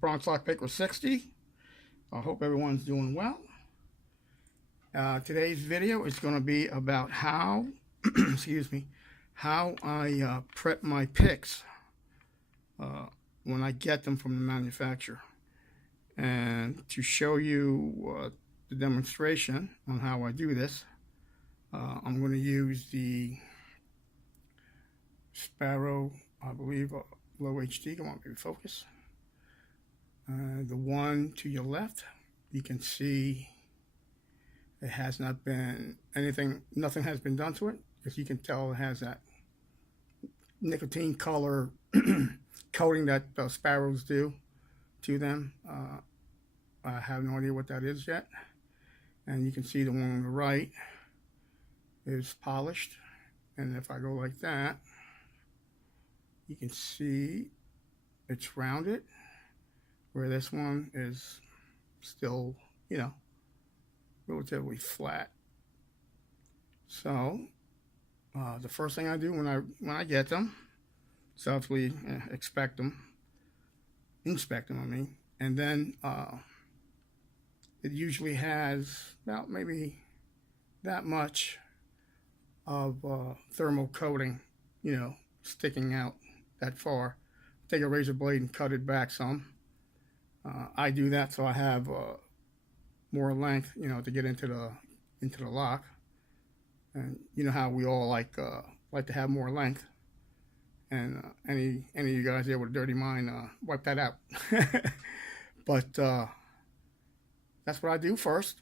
Bronx Lockpicker 60. I hope everyone's doing well. Today's video is going to be about how, excuse me, how I prep my picks when I get them from the manufacturer. And to show you the demonstration on how I do this, I'm going to use the Sparrow, I believe, low HD. Come on, baby, focus. The one to your left, you can see it has not been anything, nothing has been done to it. As you can tell, it has that nicotine color coating that sparrows do to them. I have no idea what that is yet. And you can see the one on the right is polished. And if I go like that, you can see it's rounded, where this one is still, you know, relatively flat. So the first thing I do when I get them, selfly inspect them, I mean, and then it usually has about maybe that much of thermal coating, you know, sticking out that far. Take a razor blade and cut it back some. I do that so I have more length, you know, to get into the lock. And you know how we all like to have more length. And any of you guys there with a dirty mind, wipe that out. But that's what I do first.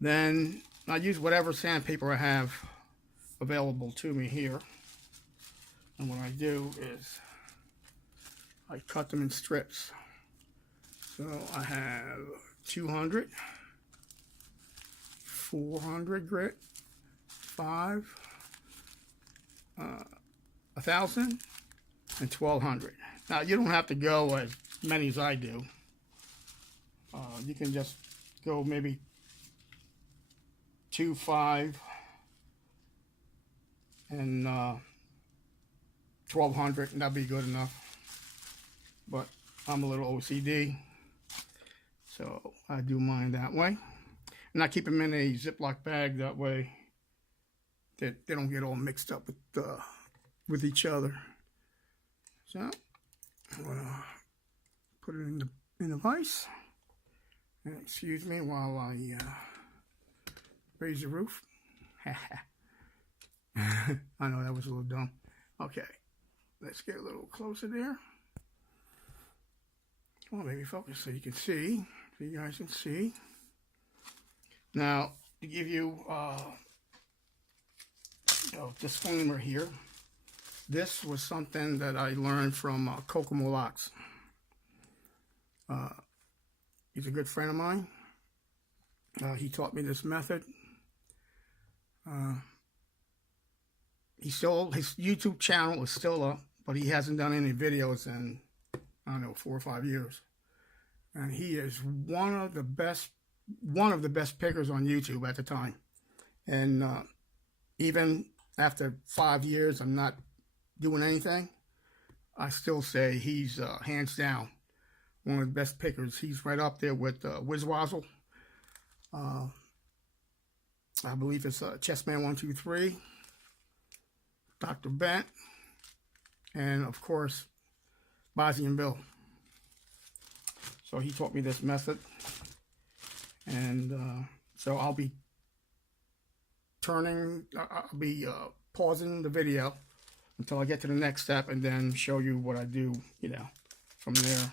Then I use whatever sandpaper I have available to me here. And what I do is I cut them in strips. So I have 200, 400 grit, 5, 1,000, and 1,200. Now you don't have to go as many as I do. You can just go maybe 2, 5, and 1,200, and that'd be good enough. But I'm a little OCD, so I do mine that way. And I keep them in a Ziploc bag, that way that they don't get all mixed up with each other. So I'm gonna put it in the vise. And excuse me while I raise the roof. I know that was a little dumb. Okay, let's get a little closer there. Come on, baby, focus so you can see, so you guys can see. Now, to give you a disclaimer here, this was something that I learned from Kokomo Locks. He's a good friend of mine. He taught me this method. His YouTube channel is still up, but he hasn't done any videos in, I don't know, 4 or 5 years. And he is one of the best pickers on YouTube at the time. And even after 5 years, I'm not doing anything, I still say he's hands down one of the best pickers. He's right up there with Wizwazzle. I believe it's Chessman123, Dr. Bent, and of course, Bozzy and Bill. So he taught me this method, and so I'll be pausing the video until I get to the next step, and then show you what I do, you know, from there.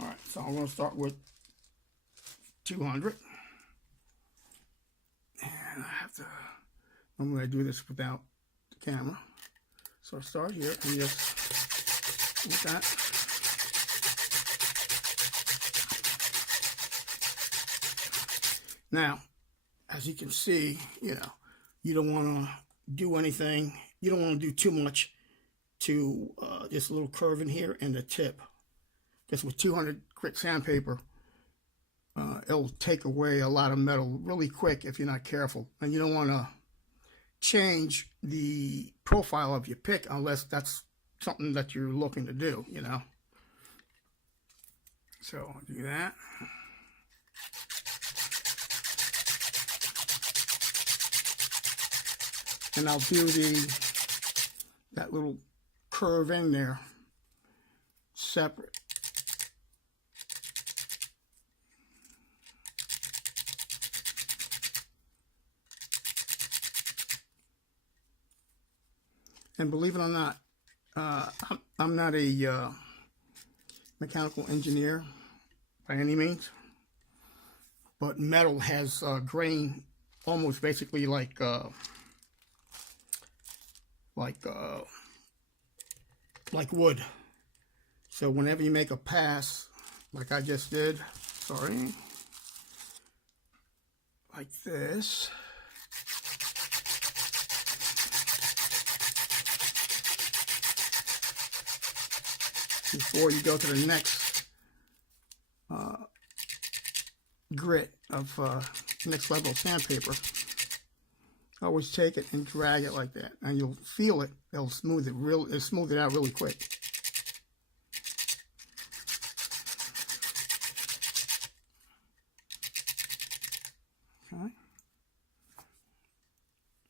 All right, so I'm going to start with 200, and I have to. Normally I do this without the camera, so I start here and just like that. Now, as you can see, you know, you don't want to do anything. You don't want to do too much to this little curve in here and the tip. Because with 200 grit sandpaper, it'll take away a lot of metal really quick if you're not careful. And you don't want to change the profile of your pick unless that's something that you're looking to do, you know. So I'll do that. And I'll do that little curve in there separate. And believe it or not, I'm not a mechanical engineer by any means, but metal has grain almost basically like wood. So whenever you make a pass, like I just did, sorry, like this, before you go to the next grit of next level of sandpaper, always take it and drag it like that, and you'll feel it. It'll smooth it out really quick. Okay.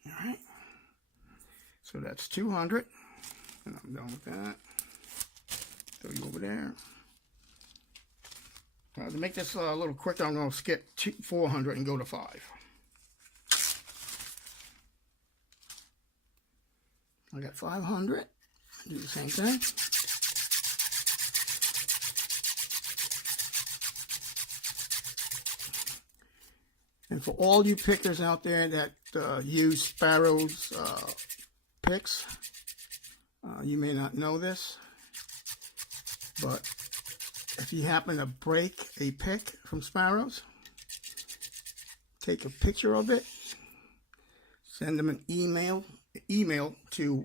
All right. So that's 200, and I'm done with that. Throw you over there. To make this a little quicker, I'm going to skip 400 and go to 5. I got 500. Do the same thing. And for all you pickers out there that use Sparrow's picks, you may not know this, but if you happen to break a pick from Sparrow's, take a picture of it, send them an email to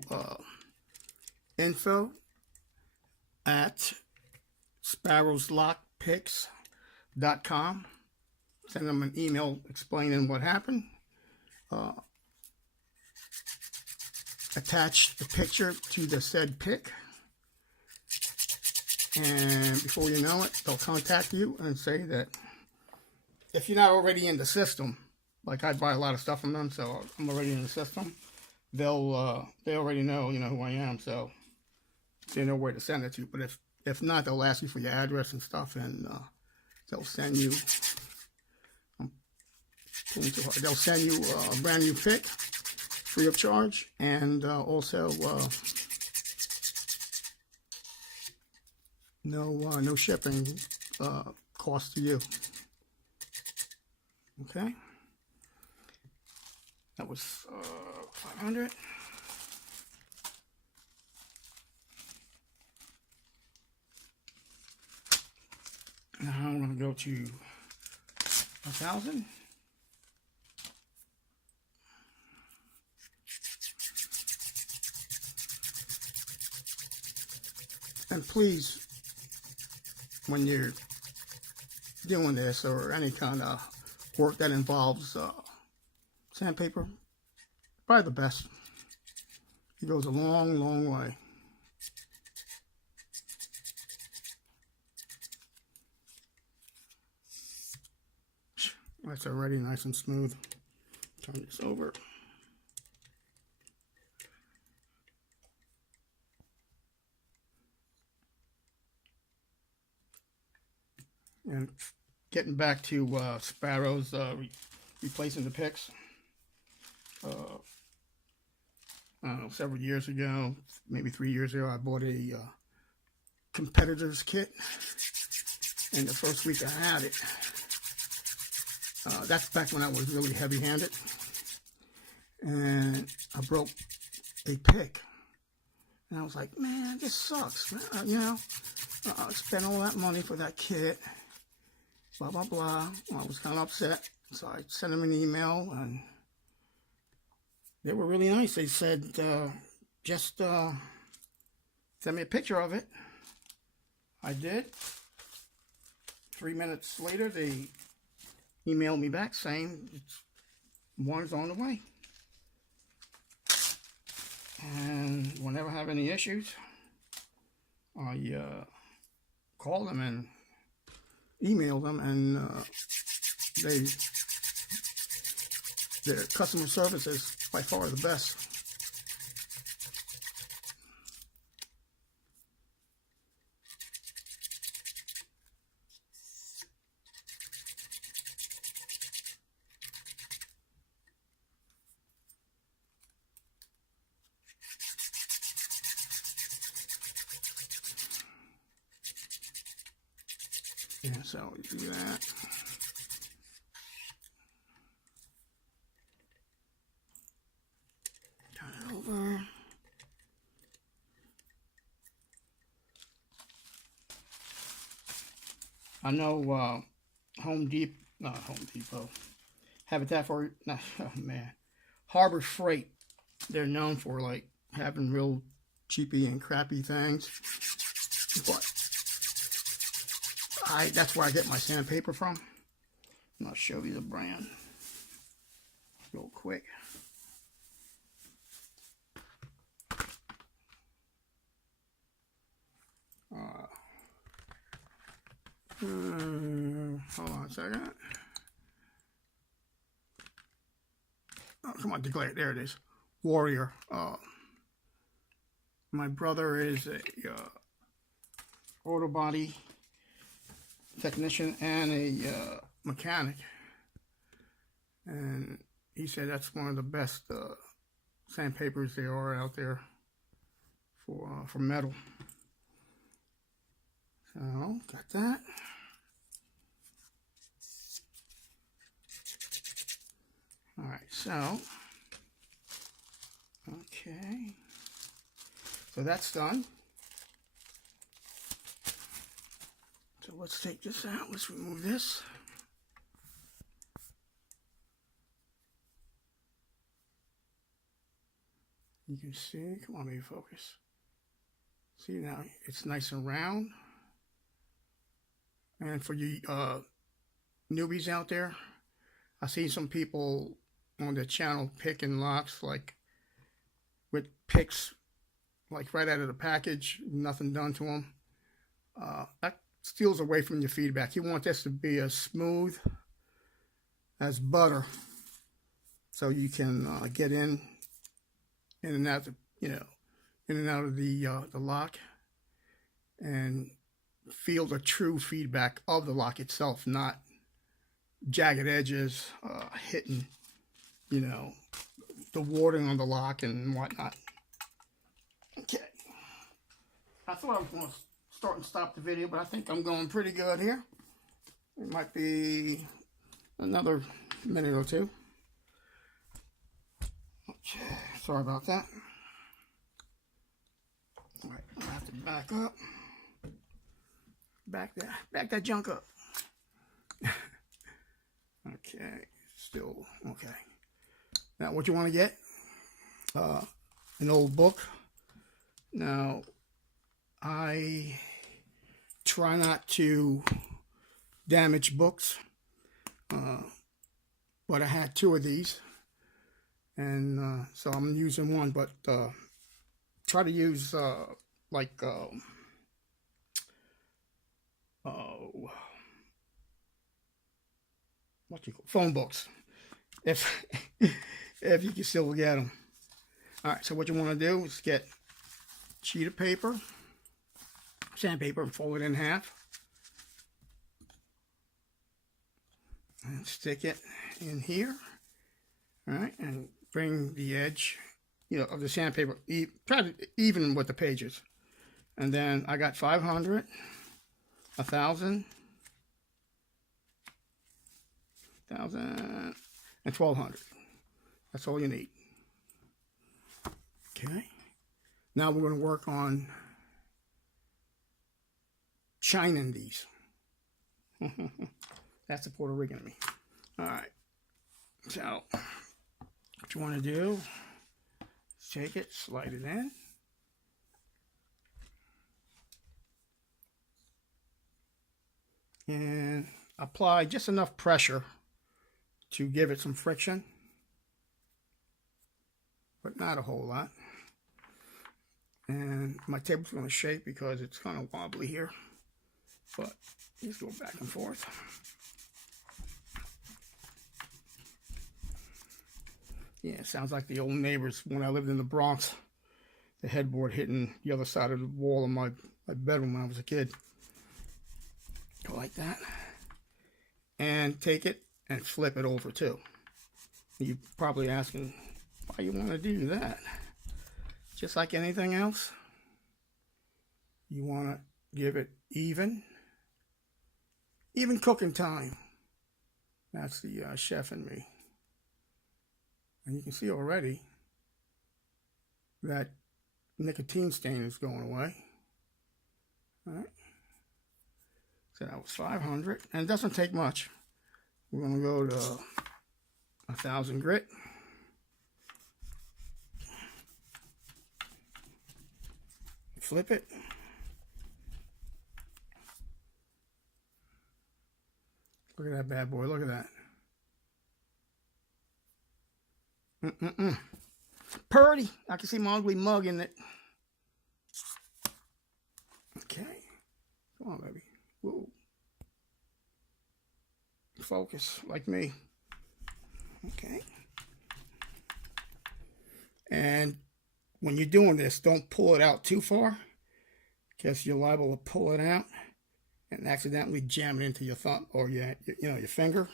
info@sparrowslockpicks.com. Send them an email explaining what happened. Attach the picture to the said pick, and before you know it, they'll contact you and say that if you're not already in the system, like I buy a lot of stuff from them, so I'm already in the system. They already know, who I am, so they know where to send it to. But if not, they'll ask you for your address and stuff, and they'll send you. They'll send you a brand new pick, free of charge, and also no shipping cost to you. Okay, that was 500. Now I'm going to go to 1,000. And please, when you're doing this or any kind of work that involves sandpaper, buy the best. It goes a long, long way. That's already nice and smooth. Turn this over. And getting back to Sparrow's replacing the picks. I don't know, several years ago, maybe 3 years ago, I bought a competitor's kit. And the first week I had it, that's back when I was really heavy-handed. And I broke a pick. And I was like, man, this sucks, man. I spent all that money for that kit. Blah, blah, blah. I was kind of upset. So I sent them an email, and they were really nice. They said, just send me a picture of it. I did. 3 minutes later, they emailed me back saying one's on the way. And whenever I have any issues, I call them and emailed them, and they their customer service is by far the best. Yeah, so you do that. Turn it over. I know not Home Depot, Habitat for, oh man, Harbor Freight. They're known for like having real cheapy and crappy things, but that's where I get my sandpaper from. And I'll show you the brand real quick. Hold on a second. Oh, come on, declare. There it is. Warrior. My brother is a auto body technician and a mechanic, and he said that's one of the best sandpapers there are out there for metal. So got that. All right, so okay, so that's done. So let's take this out. Let's remove this. You can see, come on, maybe focus. See now, it's nice and round. And for you newbies out there, I see some people on the channel picking locks like with picks like right out of the package, nothing done to them. That steals away from your feedback. You want this to be as smooth as butter, so you can get in and out, in and out of the lock, and feel the true feedback of the lock itself, not jagged edges hitting, the warding on the lock and whatnot. Okay, I thought I was going to start and stop the video, but I think I'm going pretty good here. It might be another minute or two. Okay, sorry about that. All right, I have to back up. Back that junk up. Okay, still okay. Now, what you want to get? An old book. Now, I try not to damage books, but I had two of these, and so I'm using one. But try to use what you call phone books, if if you can still get them. All right, so what you want to do is get a sheet of paper, sandpaper, and fold it in half, and stick it in here. All right, and bring the edge, of the sandpaper, try to even with the pages. And then I got 500, 1,000, 1,000, and 1,200. That's all you need. Okay. Now we're going to work on shining these. That's the Puerto Rican in me. All right. So what you want to do is take it, slide it in. And apply just enough pressure to give it some friction, but not a whole lot. And my table's going to shake because it's kind of wobbly here. but these go back and forth. Yeah, it sounds like the old neighbors when I lived in the Bronx. The headboard hitting the other side of the wall of my bedroom when I was a kid. Go like that. And take it and flip it over too. You're probably asking why you want to do that. Just like anything else, you want to give it even cooking time. That's the chef in me. And you can see already that nicotine stain is going away. All right. So that was 500, and it doesn't take much. We're going to go to 1,000 grit. Flip it. Look at that bad boy. Look at that. Purdy. I can see my ugly mug in it. Okay. Come on, baby. Whoa. Focus, like me. Okay. And when you're doing this, don't pull it out too far, because you're liable to pull it out and accidentally jam it into your thumb or your finger.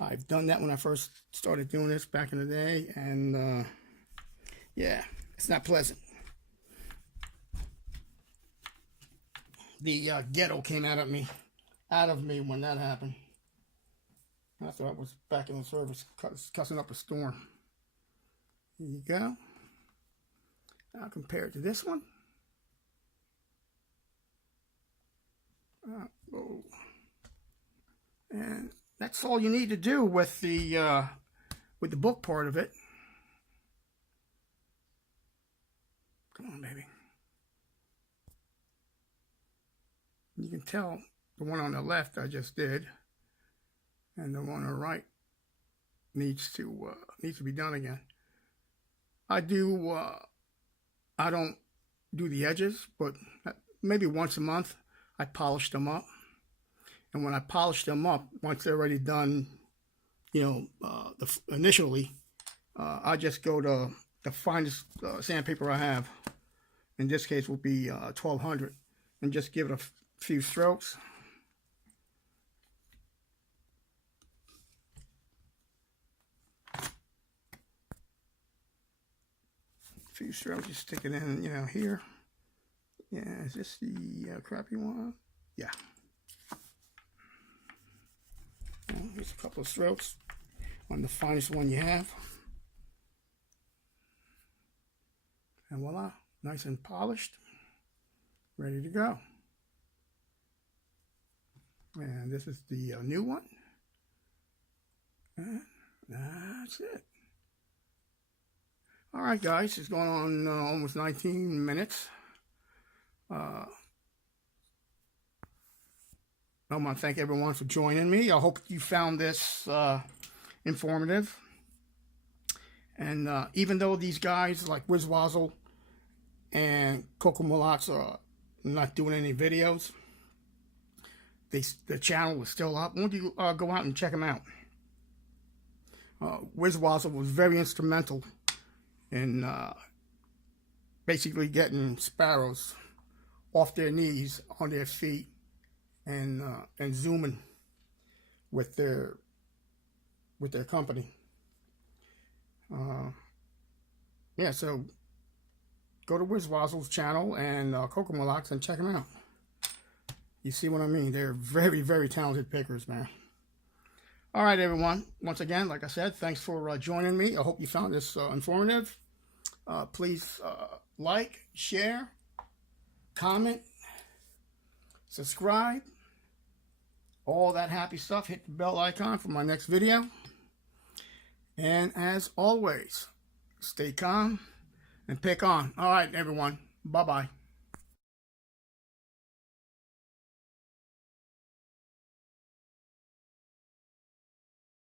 I've done that when I first started doing this back in the day, and yeah, it's not pleasant. The ghetto came out of me when that happened. I thought I was back in the service cussing up a storm. Here you go. Now compare it to this one. Oh. And that's all you need to do with the book part of it. Come on, baby. You can tell the one on the left I just did, and the one on the right needs to be done again. I don't do the edges, but maybe once a month I polish them up. And when I polish them up, once they're already done, initially, I just go to the finest sandpaper I have. In this case, will be 1200, and just give it a few strokes. Few strokes, you stick it in, here. Yeah, is this the crappy one? Yeah. Well, here's a couple of strokes on the finest one you have. And voila, nice and polished, ready to go. And this is the new one. And that's it. All right, guys, it's going on almost 19 minutes. I want to thank everyone for joining me. I hope you found this informative. And even though these guys like Wizwazzle and Kokomo Locks are not doing any videos, the channel is still up. Why don't you go out and check them out? Wizwazzle was very instrumental in basically getting sparrows off their knees, on their feet, and zooming with their company. Yeah, so go to Wizwazzle's channel and Kokomo Locks and check them out. You see what I mean? They're very, very talented pickers, man. All right, everyone. Once again, like I said, thanks for joining me. I hope you found this informative. Please like, share, comment, subscribe, all that happy stuff. Hit the bell icon for my next video. And as always, stay calm and pick on. All right, everyone. Bye-bye.